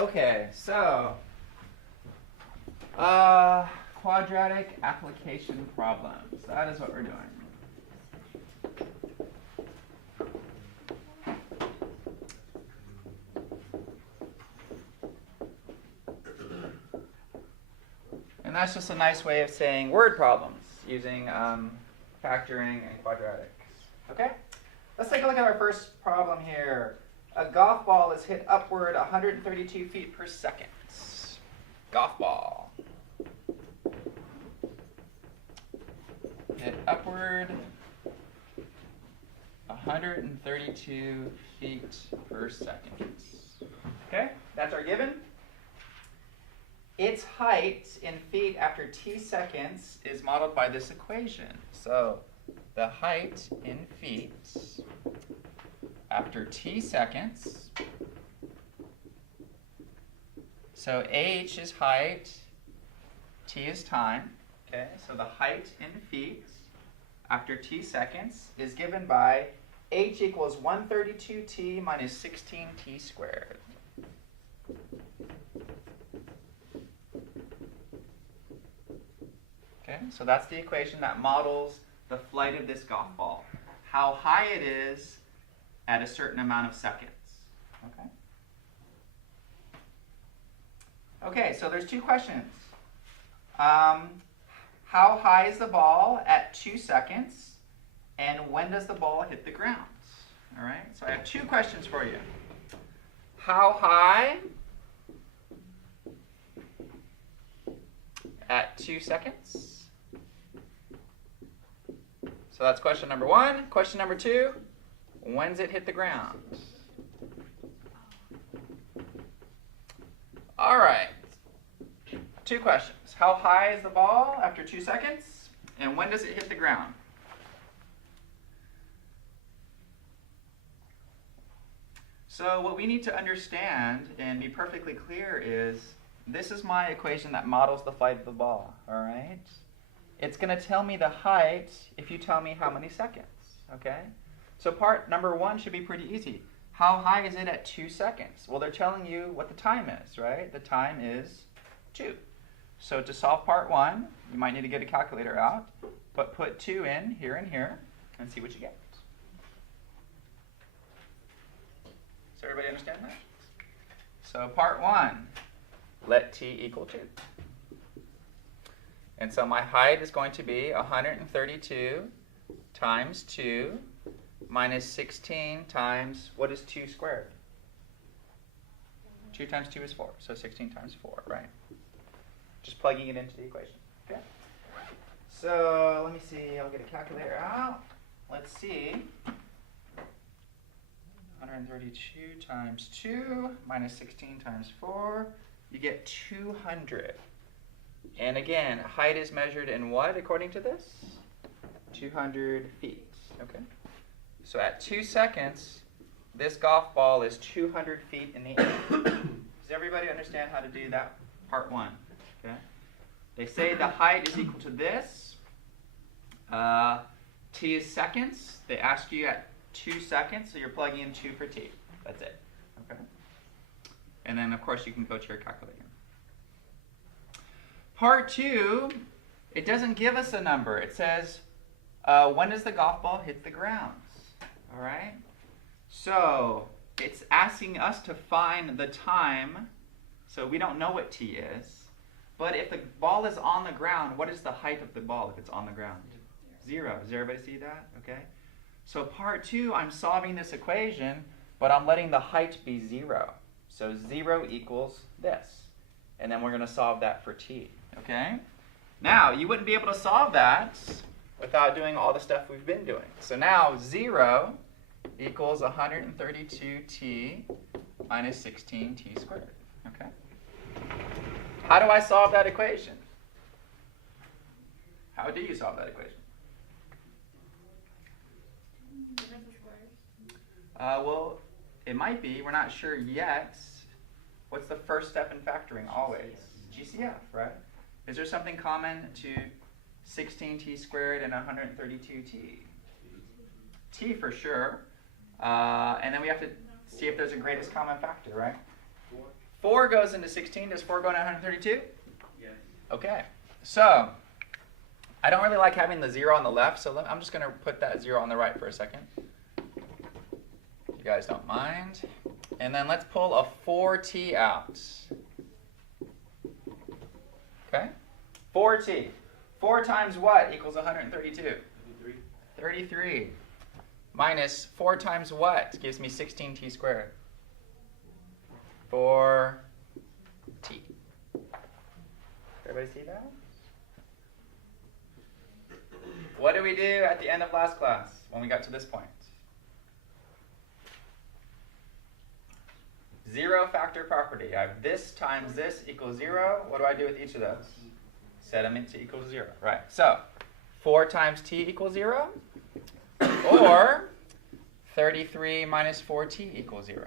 Okay, so quadratic application problems. That is what we're doing. And that's just a nice way of saying word problems using factoring and quadratics. Okay? Let's take a look at our first problem here. A golf ball is hit upward 132 feet per second. Golf ball. Hit upward 132 feet per second. Okay? That's our given. Its height in feet after t seconds is modeled by this equation. So the height in feet after t seconds. So h is height, t is time. Okay, so the height in feet after t seconds is given by h equals 132t minus 16t squared. Okay, so that's the equation that models the flight of this golf ball. How high it is at a certain amount of seconds. Okay? Okay, so there's two questions. How high is the ball at 2 seconds? And when does the ball hit the ground? All right, so I have two questions for you. How high at 2 seconds? So that's question number one. Question number two, when does it hit the ground? All right, two questions. How high is the ball after 2 seconds? And when does it hit the ground? So what we need to understand and be perfectly clear is this is my equation that models the flight of the ball, all right? It's going to tell me the height if you tell me how many seconds, okay? So part number one should be pretty easy. How high is it at 2 seconds? Well, they're telling you what the time is, right? The time is 2. So to solve part one, you might need to get a calculator out, but put 2 in here and here and see what you get. Does everybody understand that? So part one, let t equal 2. And so my height is going to be 132 times 2 minus 16 times, what is 2 squared? 2 times 2 is 4, so 16 times 4, right? Just plugging it into the equation, okay? So let me see, I'll get a calculator out. Let's see. 132 times 2 minus 16 times 4, you get 200. And again, height is measured in what according to this? 200 feet, okay? So at 2 seconds, this golf ball is 200 feet in the air. Does everybody understand how to do that part one? Okay. They say the height is equal to this. T is seconds. They ask you at 2 seconds, so you're plugging in 2 for t. That's it. Okay. And then, of course, you can go to your calculator. Part two, it doesn't give us a number. It says, when does the golf ball hit the ground? All right? So it's asking us to find the time. So we don't know what t is. But if the ball is on the ground, what is the height of the ball if it's on the ground? 0. Does everybody see that? Okay. So part two, I'm solving this equation, but I'm letting the height be 0. So 0 equals this. And then we're going to solve that for t. Okay? Now, you wouldn't be able to solve that without doing all the stuff we've been doing. So now 0 equals 132t minus 16t squared. Okay? How do I solve that equation? How do you solve that equation? Well, it might be. We're not sure yet. What's the first step in factoring? Always GCF, right? Is there something common to 16t squared and 132t? T for sure. And then we have to see if there's a greatest common factor, right? 4 goes into 16. Does 4 go into 132? Yes. Okay. So, I don't really like having the 0 on the left, so I'm just going to put that 0 on the right for a second. If you guys don't mind. And then let's pull a 4t out. Okay? 4t. 4 times what equals 132? 33. 33. Minus 4 times what gives me 16t squared? 4t. Everybody see that? What did we do at the end of last class when we got to this point? Zero factor property. I have this times this equals 0. What do I do with each of those? Set them into equal to 0. Right. So 4 times t equals 0. Or 33 minus 4t equals 0.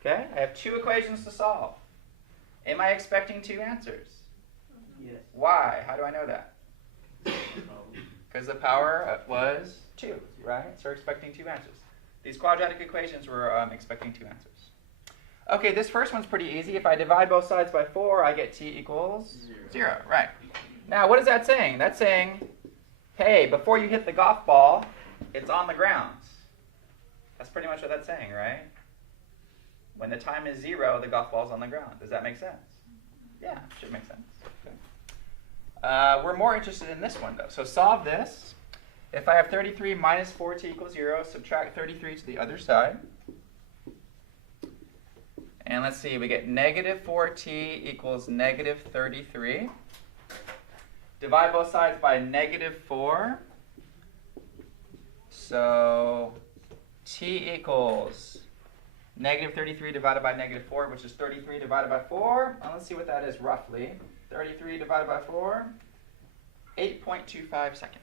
Okay? I have 2 equations to solve. Am I expecting 2 answers? Yes. Why? How do I know that? Because the power was 2, right? So we're expecting 2 answers. These quadratic equations we're expecting 2 answers. Okay, this first one's pretty easy. If I divide both sides by 4, I get t equals 0. Right. Now, what is that saying? That's saying, hey, before you hit the golf ball, it's on the ground. That's pretty much what that's saying, right? When the time is 0, the golf ball's on the ground. Does that make sense? Yeah, should make sense. Okay. We're more interested in this one, though. So solve this. If I have 33 minus 4t equals 0, subtract 33 to the other side. And let's see, we get negative 4t equals negative 33. Divide both sides by negative 4. So t equals negative 33 divided by negative 4, which is 33 divided by 4. And let's see what that is roughly. 33 divided by 4, 8.25 seconds.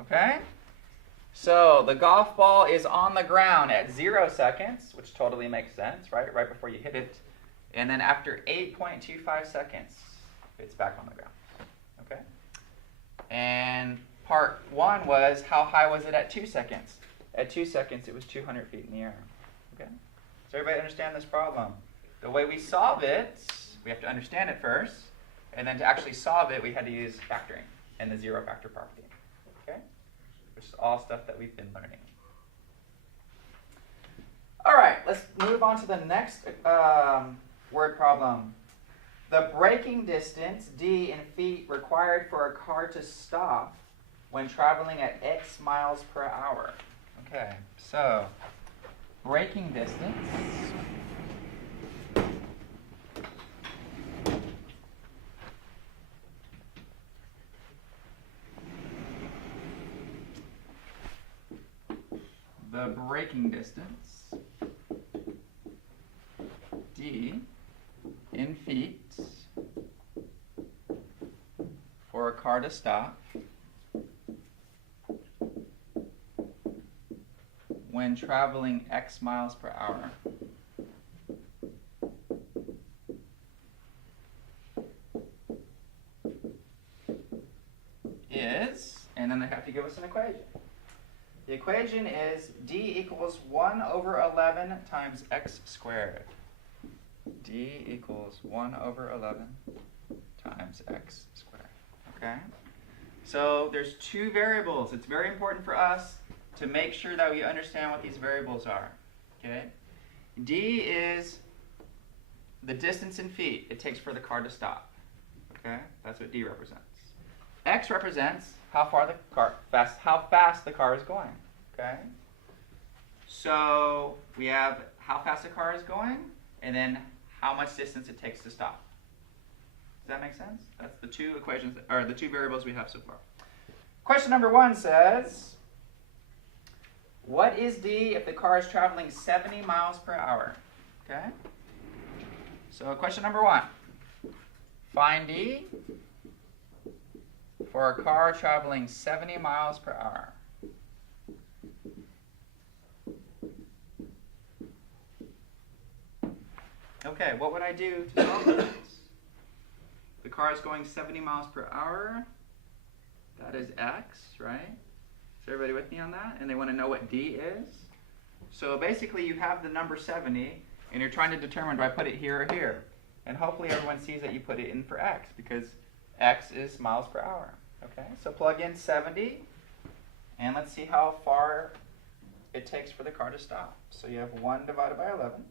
Okay? So the golf ball is on the ground at 0 seconds, which totally makes sense, right? Right before you hit it. And then after 8.25 seconds, it's back on the ground. Okay? And part 1 was, how high was it at 2 seconds? At 2 seconds, it was 200 feet in the air. Okay? Does everybody understand this problem? The way we solve it, we have to understand it first. And then to actually solve it, we had to use factoring and the 0 factor property. Okay? Which is all stuff that we've been learning. All right, let's move on to the next word problem. The braking distance, d in feet, required for a car to stop when traveling at x miles per hour. Okay, so braking distance. The braking distance, d in feet, for a car to stop when traveling x miles per hour. Is, and then they have to give us an equation. The equation is d equals 1 over 11 times x squared. D equals 1 over 11 times x squared. Okay? So there's 2 variables. It's very important for us to make sure that we understand what these variables are. Okay? D is the distance in feet it takes for the car to stop. Okay? That's what D represents. X represents how fast the car is going. Okay? So we have how fast the car is going, and then how much distance it takes to stop. Does that make sense? That's the 2 equations, or the 2 variables we have so far. Question number 1 says, what is d if the car is traveling 70 miles per hour? Okay? So question number 1. Find d for a car traveling 70 miles per hour. Okay, what would I do to solve this? The car is going 70 miles per hour. That is x, right? Is everybody with me on that? And they want to know what D is? So basically you have the number 70, and you're trying to determine, do I put it here or here? And hopefully everyone sees that you put it in for x, because x is miles per hour. Okay, so plug in 70, and let's see how far it takes for the car to stop. So you have 1 divided by 11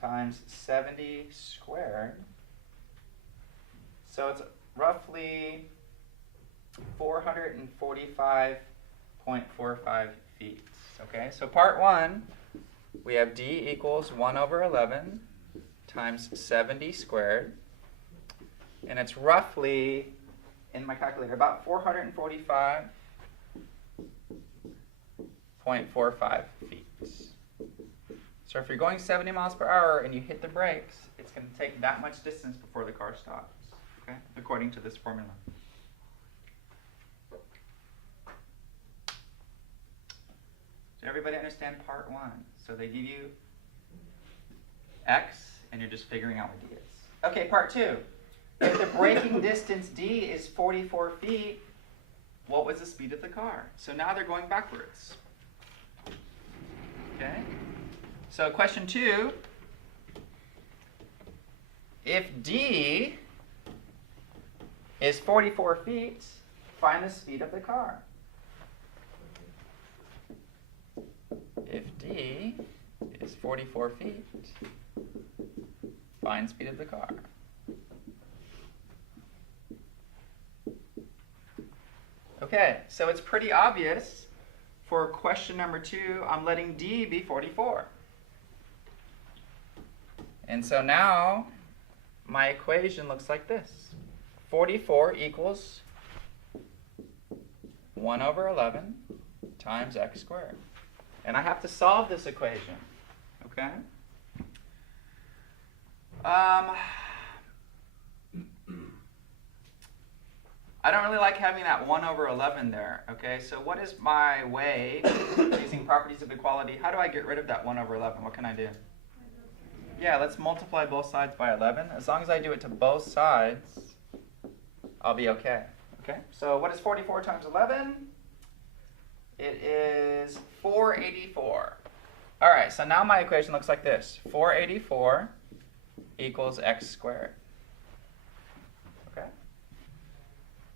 times 70 squared. So it's roughly 445.45 feet. Okay, so part 1, we have D equals 1 over 11 times 70 squared. And it's roughly, in my calculator, about 445.45 feet. So if you're going 70 miles per hour and you hit the brakes, it's going to take that much distance before the car stops, okay, according to this formula. Does everybody understand part 1? So they give you x, and you're just figuring out what D is. Okay, part 2. If the braking distance D is 44 feet, what was the speed of the car? So now they're going backwards. Okay? So question 2, if D is 44 feet, find the speed of the car. If D is 44 feet, find speed of the car. Okay, so it's pretty obvious for question number 2, I'm letting D be 44. And so now my equation looks like this. 44 equals 1 over 11 times x squared. And I have to solve this equation, okay? I don't really like having that 1 over 11 there, okay? So what is my way, using properties of equality, how do I get rid of that 1 over 11? What can I do? Yeah, let's multiply both sides by 11. As long as I do it to both sides, I'll be okay. Okay, so what is 44 times 11? It is 484. All right, so now my equation looks like this. 484 equals x squared. Okay.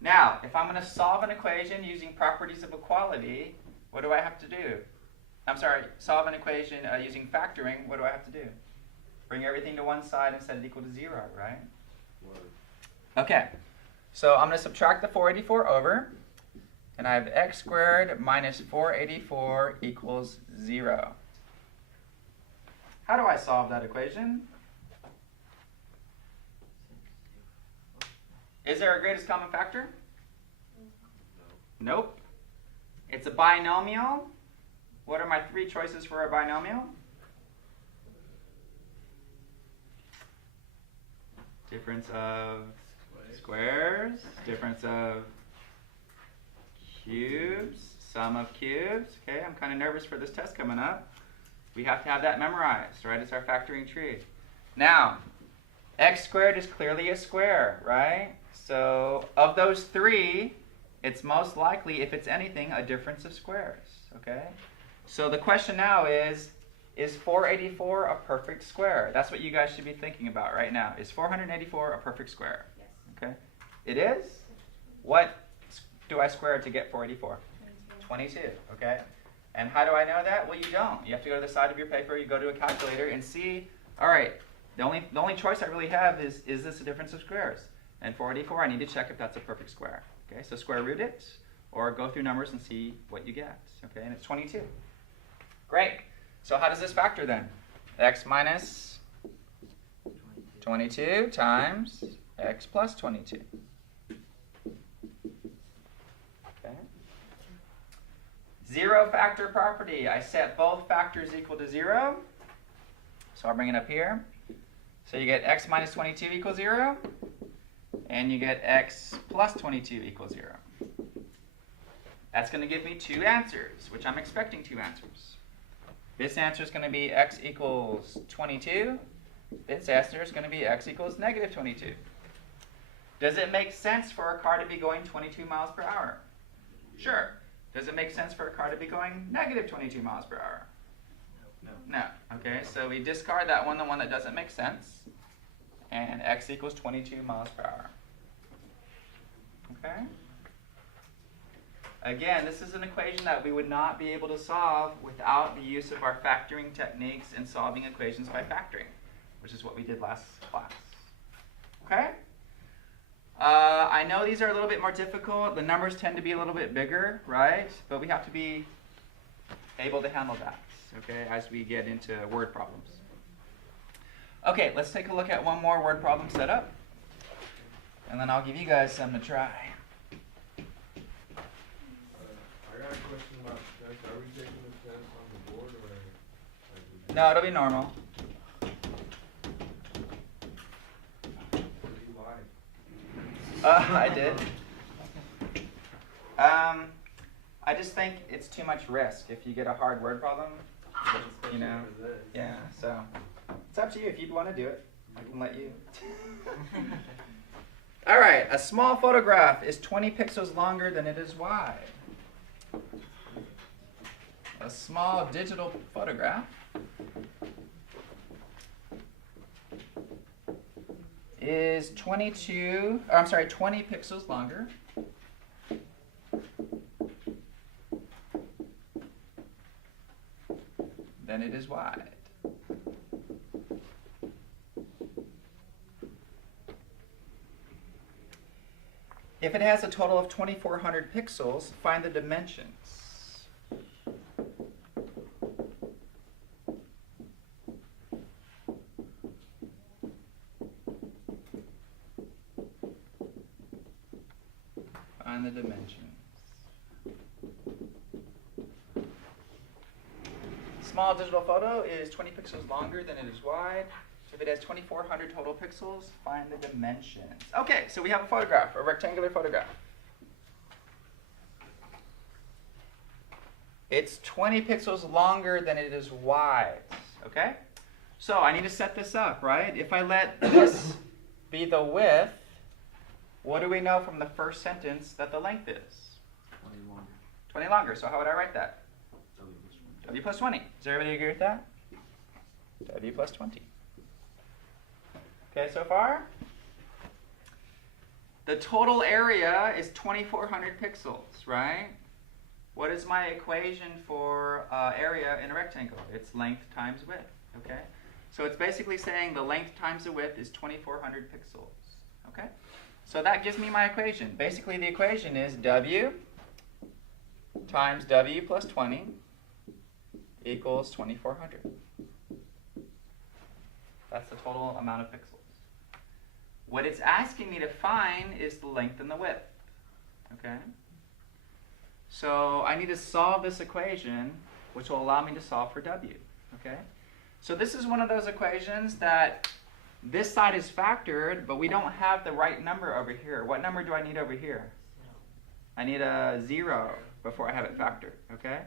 Now, if I'm going to solve an equation using properties of equality, what do I have to do? I'm sorry, solve an equation using factoring, what do I have to do? Bring everything to one side and set it equal to 0, right? Okay, so I'm going to subtract the 484 over, and I have x squared minus 484 equals 0. How do I solve that equation? Is there a greatest common factor? Nope. It's a binomial. What are my 3 choices for a binomial? Difference of squares, difference of cubes, sum of cubes. Okay, I'm kind of nervous for this test coming up. We have to have that memorized, right? It's our factoring tree. Now, x squared is clearly a square, right? So of those 3, it's most likely, if it's anything, a difference of squares, okay? So the question now is 484 a perfect square? That's what you guys should be thinking about right now. Is 484 a perfect square? Yes. Okay. It is? What do I square to get 484? 22, okay? And how do I know that? Well, you don't. You have to go to the side of your paper, you go to a calculator and see, all right, the only choice I really have is this a difference of squares? And 484, I need to check if that's a perfect square. Okay, so square root it, or go through numbers and see what you get. Okay, and it's 22. Great. So how does this factor then? X minus 22 times x plus 22. Okay. 0 factor property. I set both factors equal to 0. So I'll bring it up here. So you get x minus 22 equals 0. And you get x plus 22 equals 0. That's going to give me 2 answers, which I'm expecting 2 answers. This answer is going to be x equals 22. This answer is going to be x equals negative 22. Does it make sense for a car to be going 22 miles per hour? Sure. Does it make sense for a car to be going negative 22 miles per hour? No. No. Okay, so we discard that one, the one that doesn't make sense. And x equals 22 miles per hour. Okay? Again, this is an equation that we would not be able to solve without the use of our factoring techniques in solving equations by factoring, which is what we did last class. Okay? I know these are a little bit more difficult. The numbers tend to be a little bit bigger, right? But we have to be able to handle that, okay, as we get into word problems. Okay, let's take a look at one more word problem setup, and then I'll give you guys some to try. I got a question about tests. Are we taking the test on the board or? No, it'll be normal. You lied. I did. I just think it's too much risk if you get a hard word problem, you know. Yeah, so it's up to you if you want to do it. I can let you. All right, a small photograph is 20 pixels longer than it is wide. A small digital photograph is 20 pixels longer than it is wide. If it has a total of 2,400 pixels, find the dimensions. Find the dimensions. Small digital photo is 20 pixels longer than it is wide. So if it has 2,400 total pixels, find the dimensions. Okay, so we have a photograph, a rectangular photograph. It's 20 pixels longer than it is wide, okay? So I need to set this up, right? If I let this be the width, what do we know from the first sentence that the length is? 20 longer. 20 longer, so how would I write that? W plus 20. W plus 20. Does everybody agree with that? W plus 20. Okay, so far? The total area is 2,400 pixels, right? What is my equation for area in a rectangle? It's length times width, okay? So it's basically saying the length times the width is 2,400 pixels, okay? So that gives me my equation. Basically, the equation is W times W plus 20 equals 2,400. That's the total amount of pixels. What it's asking me to find is the length and the width, okay? So I need to solve this equation, which will allow me to solve for W, okay? So this is one of those equations that this side is factored, but we don't have the right number over here. What number do I need over here? I need a 0 before I have it factored, okay?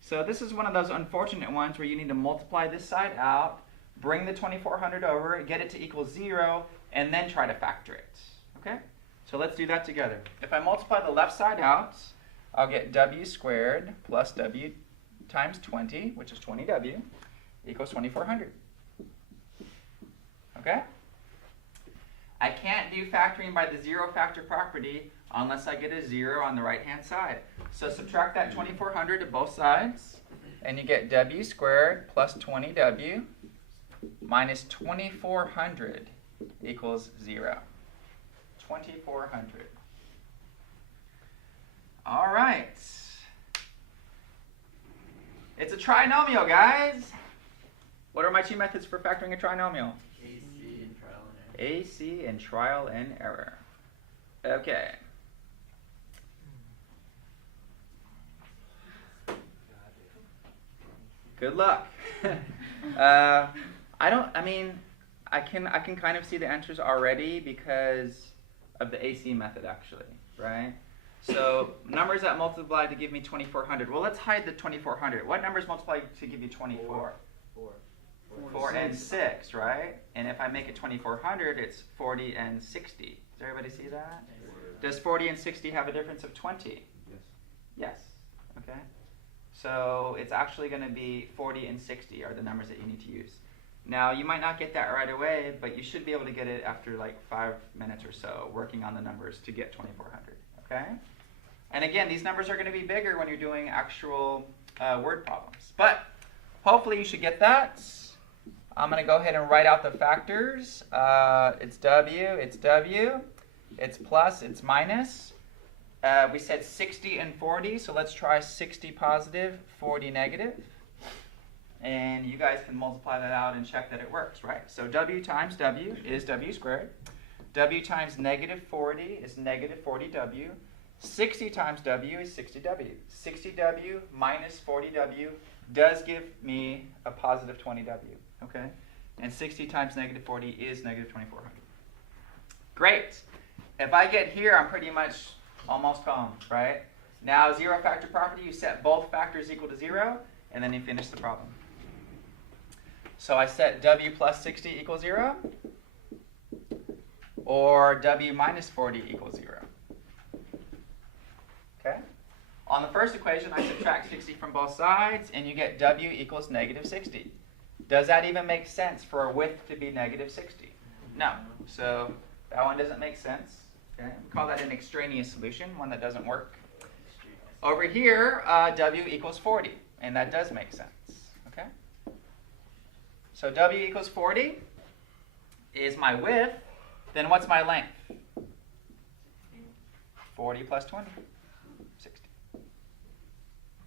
So this is one of those unfortunate ones where you need to multiply this side out, bring the 2,400 over, get it to equal 0, and then try to factor it, okay? So let's do that together. If I multiply the left side out, I'll get W squared plus W times 20, which is 20W, equals 2,400. Okay? I can't do factoring by the zero factor property unless I get a 0 on the right-hand side. So subtract that 2,400 to both sides, and you get W squared plus 20W minus 2,400 equals 0. 2,400. All right. It's a trinomial, guys. What are my two methods for factoring a trinomial? AC and trial and error. AC and trial and error. Okay. Good luck. I can kind of see the answers already because of the AC method, actually, right? So numbers that multiply to give me 2,400. Well, let's hide the 2,400. What numbers multiply to give you 24? 4 and 6, right? And if I make it 2,400, it's 40 and 60. Does everybody see that? Does 40 and 60 have a difference of 20? Yes. Yes. Okay? So it's actually going to be 40 and 60 are the numbers that you need to use. Now, you might not get that right away, but you should be able to get it after like 5 minutes or so working on the numbers to get 2400. Okay? And again, these numbers are going to be bigger when you're doing actual word problems. But hopefully you should get that. I'm going to go ahead and write out the factors. It's W, it's plus, it's minus. We said 60 and 40, so let's try 60 positive, 40 negative. And you guys can multiply that out and check that it works, right? So W times W is W squared. W times negative 40 is negative 40W. 60 times W is 60W. 60W minus 40W does give me a positive 20W, okay? And 60 times negative 40 is negative 2400. Great. If I get here, I'm pretty much almost home, right? Now, zero factor property, you set both factors equal to 0, and then you finish the problem. So I set W plus 60 equals 0, or W minus 40 equals 0. Okay? On the first equation, I subtract 60 from both sides, and you get W equals negative 60. Does that even make sense for a width to be negative 60? No. So that one doesn't make sense. Okay? We call that an extraneous solution, one that doesn't work. Over here, W equals 40, and that does make sense. Okay? So W equals 40 is my width. Then what's my length? 40 plus 20, 60.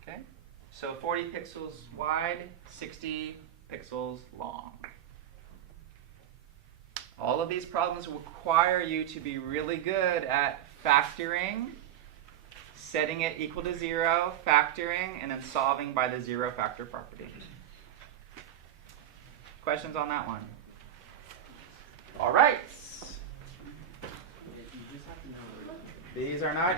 Okay? So 40 pixels wide, 60 pixels long. All of these problems require you to be really good at factoring, setting it equal to 0, factoring, and then solving by the zero factor property. Questions on that one? All right. These are not easy.